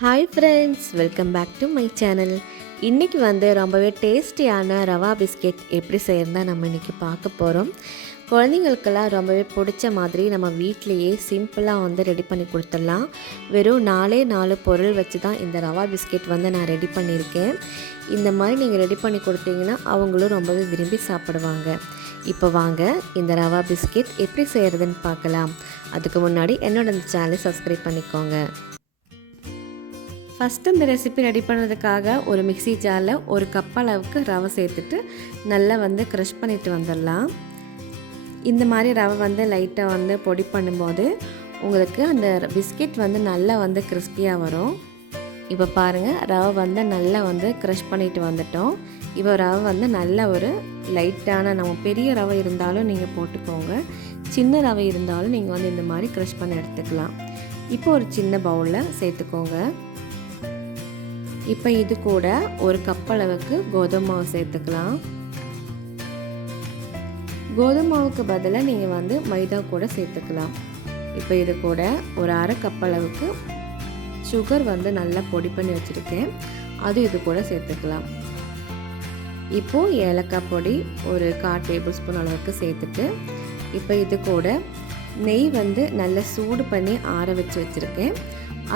Hi friends welcome back to my channel இன்றைக்கி வந்து ரொம்பவே டேஸ்டியான ரவா பிஸ்கெட் எப்படி செய்யறதா நம்ம இன்றைக்கி பார்க்க போகிறோம் குழந்தைங்களுக்கெல்லாம் ரொம்பவே பிடிச்ச மாதிரி நம்ம வீட்லேயே சிம்பிளாக வந்து ரெடி பண்ணி கொடுத்துடலாம். வெறும் நாலே நாலு பொருள் வச்சு தான் இந்த ரவா பிஸ்கெட் வந்து நான் ரெடி பண்ணியிருக்கேன். இந்த மாதிரி நீங்கள் ரெடி பண்ணி கொடுத்தீங்கன்னா அவங்களும் ரொம்பவே விரும்பி சாப்பிடுவாங்க. இப்போ வாங்க இந்த ரவா பிஸ்கெட் எப்படி செய்கிறதுன்னு பார்க்கலாம். அதுக்கு முன்னாடி என்னோட சேனலை சப்ஸ்கிரைப் பண்ணிக்கோங்க. ஃபஸ்ட்டு இந்த ரெசிபி ரெடி பண்ணுறதுக்காக ஒரு மிக்ஸி ஜாரில் ஒரு கப் அளவுக்கு ரவை சேர்த்துட்டு நல்லா வந்து க்ரஷ் பண்ணிட்டு வந்துடலாம். இந்த மாதிரி ரவை வந்து லைட்டாக வந்து பொடி பண்ணும்போது உங்களுக்கு அந்த பிஸ்கெட் வந்து நல்லா வந்து கிறிஸ்பியாக வரும். இப்போ பாருங்கள் ரவை வந்து நல்லா வந்து க்ரஷ் பண்ணிட்டு வந்துட்டோம். இப்போ ரவை வந்து நல்ல ஒரு லைட்டான நம்ம பெரிய ரவை இருந்தாலும் நீங்கள் போட்டுக்கோங்க. சின்ன ரவை இருந்தாலும் நீங்கள் வந்து இந்த மாதிரி க்ரஷ் பண்ணி எடுத்துக்கலாம். இப்போ ஒரு சின்ன பவுலில் சேர்த்துக்கோங்க. இப்போ இது கூட ஒரு கப் அளவுக்கு கோதுமை மாவு சேர்த்துக்கலாம். கோதுமை மாவுக்கு பதிலாக நீங்கள் வந்து மைதா கூட சேர்த்துக்கலாம். இப்போ இது கூட ஒரு அரை கப் அளவுக்கு சுகர் வந்து நல்லா பொடி பண்ணி வச்சுருக்கேன். அது இது கூட சேர்த்துக்கலாம். இப்போது ஏலக்காய் பொடி ஒரு கால் டேபிள் ஸ்பூன் அளவுக்கு சேர்த்துட்டு இப்போ இது கூட நெய் வந்து நல்லா சூடு பண்ணி ஆற வச்சு வச்சுருக்கேன்.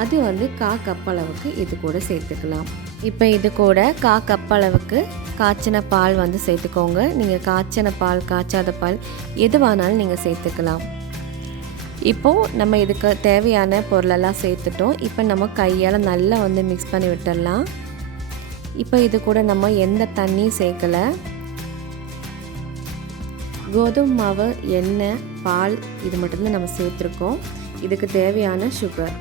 அது வந்து கா கப் அளவுக்கு இது கூட சேர்த்துக்கலாம். இப்போ இது கூட கா கப் அளவுக்கு காய்ச்சின பால் வந்து சேர்த்துக்கோங்க. நீங்கள் காய்ச்சின பால் காய்ச்சாத பால் எதுவானாலும் நீங்கள் சேர்த்துக்கலாம். இப்போது நம்ம இதுக்கு தேவையான பொருளெல்லாம் சேர்த்துட்டோம். இப்போ நம்ம கையால் நல்லா வந்து மிக்ஸ் பண்ணி விட்டுடலாம். இப்போ இது கூட நம்ம எந்த தண்ணியும் சேர்க்கலை. கோதுமை மாவு எண்ணெய் பால் இது மட்டும்தான் நம்ம சேர்த்துருக்கோம். இதுக்கு தேவையான சுகர்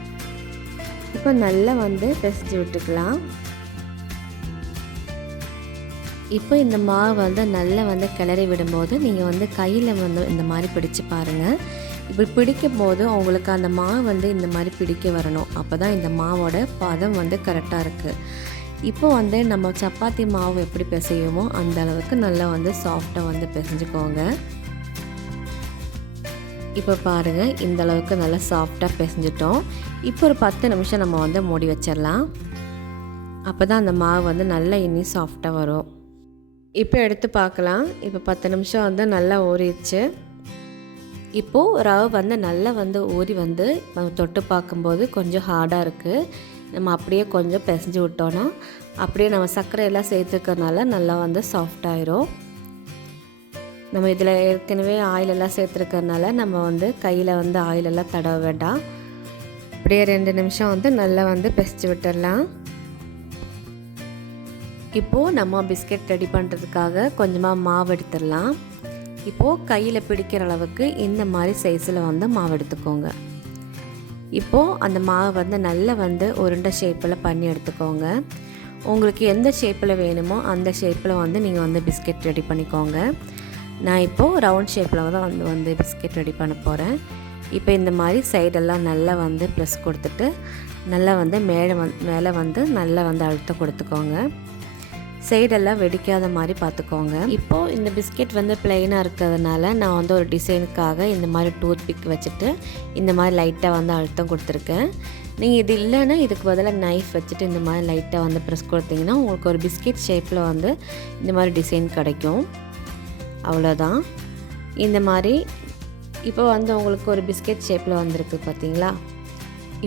இப்போ நல்லா வந்து பிசைஞ்சு விட்டுக்கலாம். இப்போ இந்த மாவு வந்து நல்லா வந்து கிளறி விடும்போது நீங்கள் வந்து கையில் வந்து இந்த மாதிரி பிடிச்சு பாருங்கள் இப்படி பிடிக்கும் போது உங்களுக்கு அந்த மாவு வந்து இந்த மாதிரி பிடிக்க வரணும். அப்போ தான் இந்த மாவோட பதம் வந்து கரெக்டாக இருக்குது இப்போ வந்து நம்ம சப்பாத்தி மாவு எப்படி பிசையுமோ அந்த அளவுக்கு நல்லா வந்து சாஃப்டாக வந்து பிசைஞ்சுக்கோங்க. இப்போ பாருங்கள் இந்த அளவுக்கு நல்லா சாஃப்டாக பிசைஞ்சிட்டோம். இப்போ ஒரு பத்து நிமிஷம் நம்ம வந்து மூடி வச்சிடலாம் அப்போ தான் அந்த மாவு வந்து நல்லா இனி சாஃப்டாக வரும். இப்போ எடுத்து பார்க்கலாம். இப்போ பத்து நிமிஷம் வந்து நல்லா ஊறிடுச்சு. இப்போது ரவை வந்து நல்லா வந்து ஊறி வந்து தொட்டு பார்க்கும்போது கொஞ்சம் ஹார்டாக இருக்குது நம்ம அப்படியே கொஞ்சம் பிசைஞ்சு விட்டோன்னா அப்படியே நம்ம சர்க்கரை எல்லாம் சேர்த்துக்கிறதுனால நல்லா வந்து சாஃப்டாயிரும் நம்ம இதில் ஏற்கனவே ஆயிலெல்லாம் சேர்த்துருக்கறனால நம்ம வந்து கையில் வந்து ஆயிலெல்லாம் தடவ வேண்டாம். அப்படியே ரெண்டு நிமிஷம் வந்து நல்லா வந்து பிசைச்சு விட்டுடலாம். இப்போது நம்ம பிஸ்கெட் ரெடி பண்ணுறதுக்காக கொஞ்சமாக மாவு எடுத்துடலாம். இப்போது கையில் பிடிக்கிற அளவுக்கு இந்த மாதிரி சைஸில் வந்து மாவு எடுத்துக்கோங்க. இப்போது அந்த மாவு வந்து நல்லா வந்து உருண்டை ஷேப்பில் பண்ணி எடுத்துக்கோங்க. உங்களுக்கு எந்த ஷேப்பில் வேணுமோ அந்த ஷேப்பில் வந்து நீங்கள் வந்து பிஸ்கெட் ரெடி பண்ணிக்கோங்க. நான் இப்போது ரவுண்ட் ஷேப்பில் தான் வந்து வந்து பிஸ்கெட் ரெடி பண்ண போகிறேன் இப்போ இந்த மாதிரி சைடெல்லாம் நல்லா வந்து ப்ரெஸ் கொடுத்துட்டு நல்லா வந்து மேலே வந் மேலே வந்து நல்லா வந்து அழுத்தம் கொடுத்துக்கோங்க. சைடெல்லாம் வெடிக்காத மாதிரி பார்த்துக்கோங்க. இப்போது இந்த பிஸ்கெட் வந்து பிளெயினாக இருக்கிறதுனால நான் வந்து ஒரு டிசைனுக்காக இந்த மாதிரி டூத் பிக் வச்சுட்டு இந்த மாதிரி லைட்டாக வந்து அழுத்தம் கொடுத்துருக்கேன். நீங்கள் இது இல்லைன்னா இதுக்கு பதிலாக நைஃப் வச்சுட்டு இந்த மாதிரி லைட்டாக வந்து ப்ரெஸ் கொடுத்தீங்கன்னா உங்களுக்கு ஒரு பிஸ்கெட் ஷேப்பில் வந்து இந்த மாதிரி டிசைன் கிடைக்கும். அவ்வளோதான். இந்த மாதிரி இப்போ வந்து உங்களுக்கு ஒரு பிஸ்கெட் ஷேப்பில் வந்திருக்கு பார்த்தீங்களா?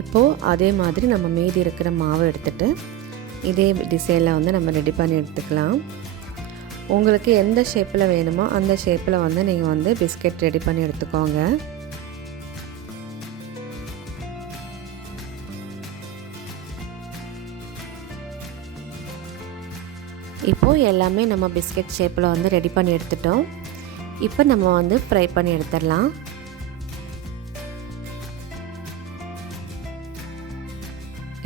இப்போது அதே மாதிரி நம்ம மீதி இருக்கிற மாவு எடுத்துகிட்டு இதே டிசைனில் வந்து நம்ம ரெடி பண்ணி எடுத்துக்கலாம். உங்களுக்கு எந்த ஷேப்பில் வேணுமோ அந்த ஷேப்பில் வந்து நீங்கள் வந்து பிஸ்கெட் ரெடி பண்ணி எடுத்துக்கோங்க. இப்போது எல்லாமே நம்ம பிஸ்கெட் ஷேப்பில் வந்து ரெடி பண்ணி எடுத்துட்டோம். இப்போ நம்ம வந்து ஃப்ரை பண்ணி எடுத்துடலாம்.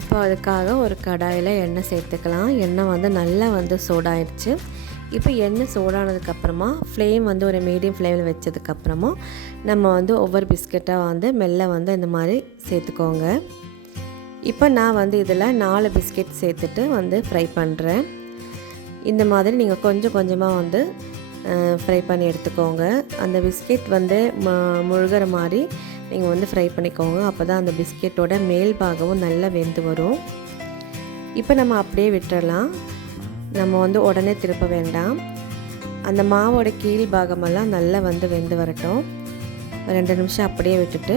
இப்போ அதுக்காக ஒரு கடாயில் எண்ணெய் சேர்த்துக்கலாம். எண்ணெய் வந்து நல்லா வந்து சூடாயிடுச்சு இப்போ எண்ணெய் சூடானதுக்கப்புறமா ஃப்ளேம் வந்து ஒரு மீடியம் ஃப்ளேமில் வச்சதுக்கப்புறமா நம்ம வந்து ஒவ்வொரு பிஸ்கெட்டாக வந்து மெல்ல வந்து இந்த மாதிரி சேர்த்துக்கோங்க. இப்போ நான் வந்து இதில் நாலு பிஸ்கெட் சேர்த்துட்டு வந்து ஃப்ரை பண்ணுறேன். இந்த மாதிரி நீங்கள் கொஞ்சம் கொஞ்சமாக வந்து ஃப்ரை பண்ணி எடுத்துக்கோங்க. அந்த பிஸ்கெட் வந்து ம முழுகிற மாதிரி நீங்கள் வந்து ஃப்ரை பண்ணிக்கோங்க. அப்போ தான் அந்த பிஸ்கெட்டோட மேல் பாகமும் நல்லா வெந்து வரும். இப்போ நம்ம அப்படியே விட்டுறலாம். நம்ம வந்து உடனே திருப்ப வேண்டாம். அந்த மாவோட கீழ் பாகமெல்லாம் நல்லா வந்து வெந்து வரட்டும். ரெண்டு நிமிஷம் அப்படியே விட்டுட்டு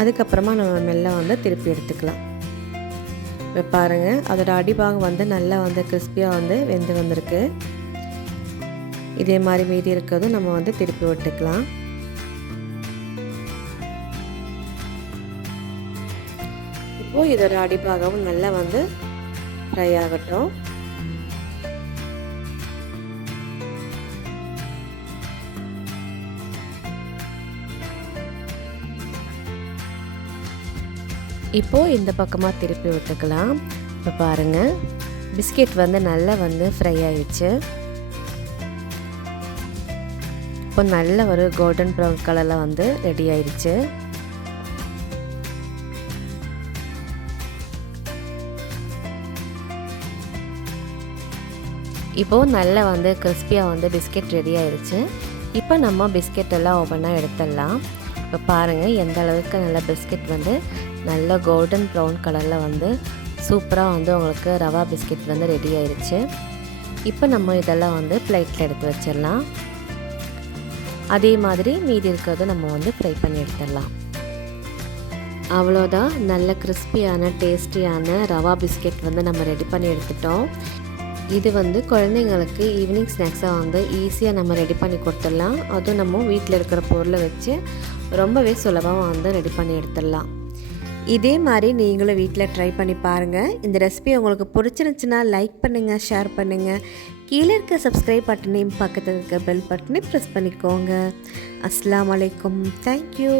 அதுக்கப்புறமா நம்ம மெல்ல வந்து திருப்பி எடுத்துக்கலாம். பாருங்கள் அதோட அடிபாகம் வந்து நல்லா வந்து கிறிஸ்பியாக வந்து வெந்து வந்திருக்கு. இதே மாதிரி மீதி இருக்கிறதும் நம்ம வந்து திருப்பி விட்டுக்கலாம். இப்போது இதோட அடிபாகம் நல்லா வந்து ஃப்ரை ஆகட்டும். இப்போது இந்த பக்கமாக திருப்பி விட்டுக்கலாம். இப்போ பாருங்கள் பிஸ்கெட் வந்து நல்லா வந்து ஃப்ரை ஆயிடுச்சு. இப்போ நல்ல ஒரு கோல்டன் ப்ரௌன் கலரில் வந்து ரெடி ஆயிடுச்சு. இப்போது நல்லா வந்து கிறிஸ்பியாக வந்து பிஸ்கெட் ரெடி ஆயிடுச்சு. இப்போ நம்ம பிஸ்கெட் எல்லாம் ஓப்பனாக எடுத்துடலாம். இப்போ பாருங்கள் எந்த அளவுக்கு நல்ல பிஸ்கெட் வந்து நல்ல கோல்டன் ப்ரௌன் கலரில் வந்து சூப்பராக வந்து உங்களுக்கு ரவா பிஸ்கெட் வந்து ரெடி ஆயிடுச்சு இப்போ நம்ம இதெல்லாம் வந்து பிளேட்டில் எடுத்து வச்சிடலாம். அதே மாதிரி மீதி இருக்கிறத நம்ம வந்து ஃப்ரை பண்ணி எடுத்துடலாம். அவ்வளோதான். நல்ல கிறிஸ்பியான டேஸ்டியான ரவா பிஸ்கெட் வந்து நம்ம ரெடி பண்ணி எடுத்துட்டோம். இது வந்து குழந்தைங்களுக்கு ஈவினிங் ஸ்நாக்ஸாக வந்து ஈஸியாக நம்ம ரெடி பண்ணி கொடுத்துடலாம். அதுவும் நம்ம வீட்டில் இருக்கிற பொருளை வச்சு ரொம்பவே சுலபமாக வந்து ரெடி பண்ணி எடுத்துடலாம். இதே மாதிரி நீங்களும் வீட்டில் ட்ரை பண்ணி பாருங்கள் இந்த ரெசிபி உங்களுக்கு பிடிச்சிருந்துச்சுன்னா லைக் பண்ணுங்கள் ஷேர் பண்ணுங்கள் கீழே இருக்க சப்ஸ்கிரைப் பட்டனையும் பக்கத்தில் இருக்க பெல் பட்டனையும் ப்ரெஸ் பண்ணிக்கோங்க. அஸ்லாம் வலைக்கம் தேங்க்யூ